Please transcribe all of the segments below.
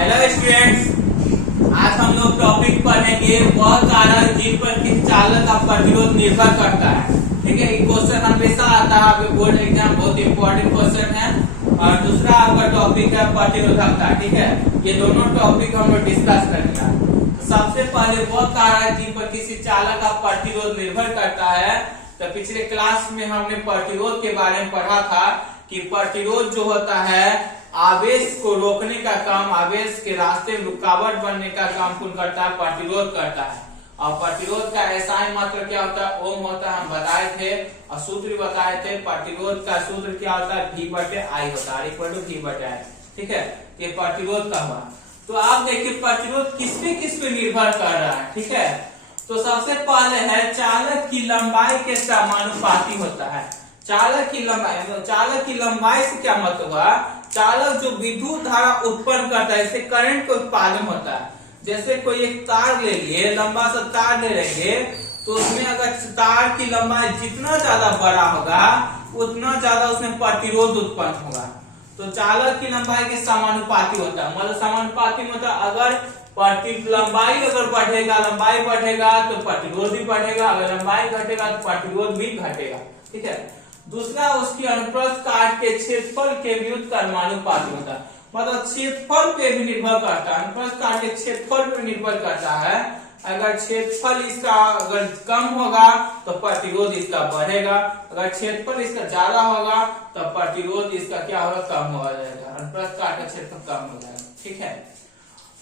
Hello students, आज हम लोग टॉपिक पढ़ेंगे वह कारक जिन पर किस चालक का प्रतिरोध निर्भर करता है। ठीक है, ये क्वेश्चन हमेशा आता है आपके बोर्ड एग्जाम, बहुत इंपॉर्टेंट क्वेश्चन है। और दूसरा आपका टॉपिक है प्रतिरोधकता। ठीक है, ये दोनों टॉपिक हम लोग डिस्कस करेंगे। तो सबसे पहले वह कारक जिन पर किसी चालक का प्रतिरोध निर्भर करता है। तो पिछले क्लास में हमने प्रतिरोध के बारे में पढ़ा था कि प्रतिरोध जो होता है आवेश को रोकने का काम, आवेश के रास्ते में रुकावट बनने का काम कौन करता है? प्रतिरोध करता है। और प्रतिरोध का एसआई मात्रा क्या होता है? ओम होता है, हम बताए थे। और सूत्र बताए थे, प्रतिरोध का सूत्र क्या होता है? V/I होता है, इक्वल टू V/I। ठीक है, ये प्रतिरोध का हुआ। तो आप देखिए प्रतिरोध किस पे निर्भर कर रहा है। ठीक है, तो सबसे पहले है चालक की लंबाई के समानुपाती होता है। चालक की लंबाई से क्या मतलब हुआ? चालक जो विद्युत धारा उत्पन्न करता है, इससे करंट का उत्पादन होता है। जैसे कोई एक तार ले लिए, लंबा सा तार ले लेंगे, तो उसमें अगर तार की लंबाई जितना ज्यादा बड़ा होगा उतना ज्यादा उसमें प्रतिरोध उत्पन्न होगा। तो चालक की लंबाई के समानुपाती होता है। मतलब समानुपाती मतलब अगर लंबाई अगर लंबाई बढ़ेगा तो प्रतिरोध भी बढ़ेगा, अगर लंबाई घटेगा तो प्रतिरोध भी घटेगा। ठीक है, दूसरा उसकी अनुप्रस्थ काट के क्षेत्रफल के व्युत्क्रमानुपाती होता है। मतलब क्षेत्रफल पे भी निर्भर करता है, अनुप्रस्थ काट के क्षेत्रफल पे निर्भर करता है। अगर क्षेत्रफल इसका अगर कम होगा तो प्रतिरोध इसका बढ़ेगा, अगर क्षेत्रफल इसका ज्यादा होगा तो प्रतिरोध इसका क्या होगा? कम हो जाएगा, अनुप्रस्थ काट का क्षेत्रफल कम हो जाएगा। ठीक है,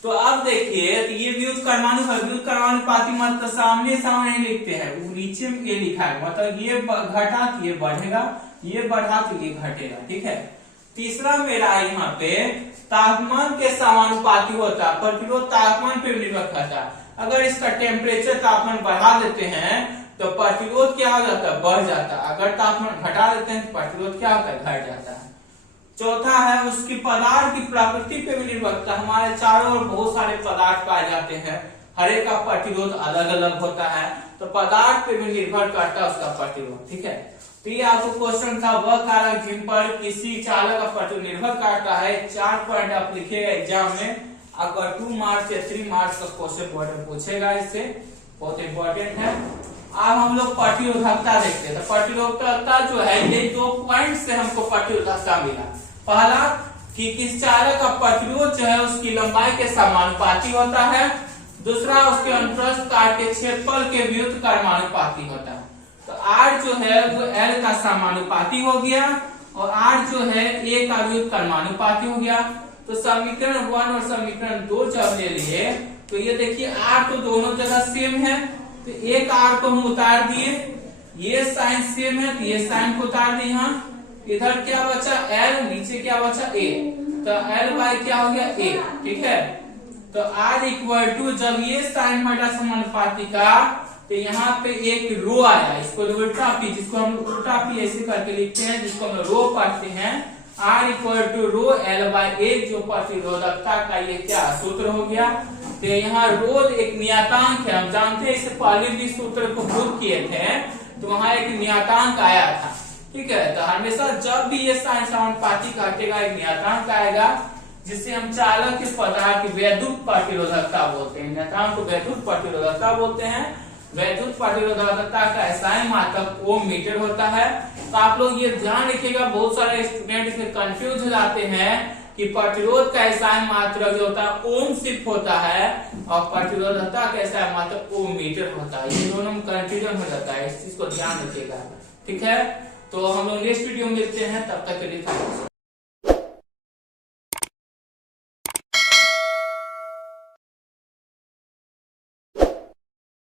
तो अब देखिए ये व्युत्क्रमानुपाती मतलब सामने सामने लिखते हैं, नीचे में ये लिखा है, मतलब ये घटा तो ये बढ़ेगा, ये बढ़ा तो ये घटेगा। ठीक है, तीसरा मेरा यहाँ पे तापमान के समानुपाती होता है। प्रतिरोध तापमान पे निर्भर करता है। अगर इसका टेम्परेचर तापमान बढ़ा देते हैं तो प्रतिरोध क्या हो जाता है? बढ़ जाता है। अगर तापमान घटा देते हैं तो प्रतिरोध क्या होता है? घट जाता है। चौथा है उसकी पदार्थ की प्रकृति पे भी निर्भर करता है। हमारे चारों ओर बहुत सारे पदार्थ पाए जाते हैं, हर एक का प्रतिरोध अलग अलग होता है, तो पदार्थ पे भी निर्भर करता है उसका प्रतिरोध। ठीक है, तो ये आपको क्वेश्चन था वह कारक जिन पर किसी चालक का प्रतिरोध निर्भर करता है। 4 पॉइंट आप लिखिएगा एग्जाम में। अगर 2 मार्क्स या 3 मार्क्स का क्वेश्चन पूछेगा, इससे बहुत इंपॉर्टेंट है। अब हम लोग प्रतिरोधकता देखते हैं। तो प्रतिरोधकता जो है ये 2 पॉइंट से हमको प्रतिरोधकता मिला। पहला कि किस चालक का प्रतिरोध जो है उसकी लंबाई के समानुपाती होता है। दूसरा उसके अनुप्रस्थ काट के क्षेत्रफल के व्युत्क्रमानुपाती होता है। तो R जो है वो L का समानुपाती हो गया और R जो है A का व्युत्क्रमानुपाती हो गया। तो समीकरण 1 और समीकरण 2 जब ले लिए तो ये देखिए R तो दोनों जगह सेम है, तो एक R को हम उतार दिए, ये साइन सेम है तो ये साइन को उतार दिए। यहाँ इधर क्या बचा? L, नीचे क्या बचा? A। तो L क्या हो गया? A। ठीक है, तो R इक्वल टू जब ये साइन हटा समानुपाती का तो यहाँ पे एक रो आया, इसको उल्टा पी, जिसको हम उल्टा पी ऐसे करके लिखते हैं, जिसको हम रो पढ़ते हैं। R equal to row L/A जो प्रतिरोधकता का ये क्या सूत्र हो गया। तो यहाँ रोध एक नियतांक है, हम जानते हैं, इससे पहले भी सूत्र को प्रूव किए थे, तो वहां एक नियतांक आया था। ठीक है, तो हमेशा जब भी ये साइन समानुपाती घटेगा एक नियतांक आएगा, जिससे हम चालक के पदार्थ की वैद्युत प्रतिरोधकता बोलते हैं। नियतांक को वैद्युत प्रतिरोधकता बोलते हैं। वैद्युत प्रतिरोधकता का एसआई मात्रक ओम मीटर होता है। तो आप लोग ये ध्यान रखिएगा, बहुत सारे स्टूडेंट इसमें कंफ्यूज हो जाते हैं कि प्रतिरोध का एसआई मात्रक जो होता है ओम सिर्फ होता है और प्रतिरोधकता का एसआई मात्रक ओम मीटर होता है। ये दोनों में कंफ्यूजन हो जाता है, इस चीज को ध्यान रखिएगा। ठीक है, तो हम लोग नेक्स्ट वीडियो में मिलते हैं, तब तक के लिए।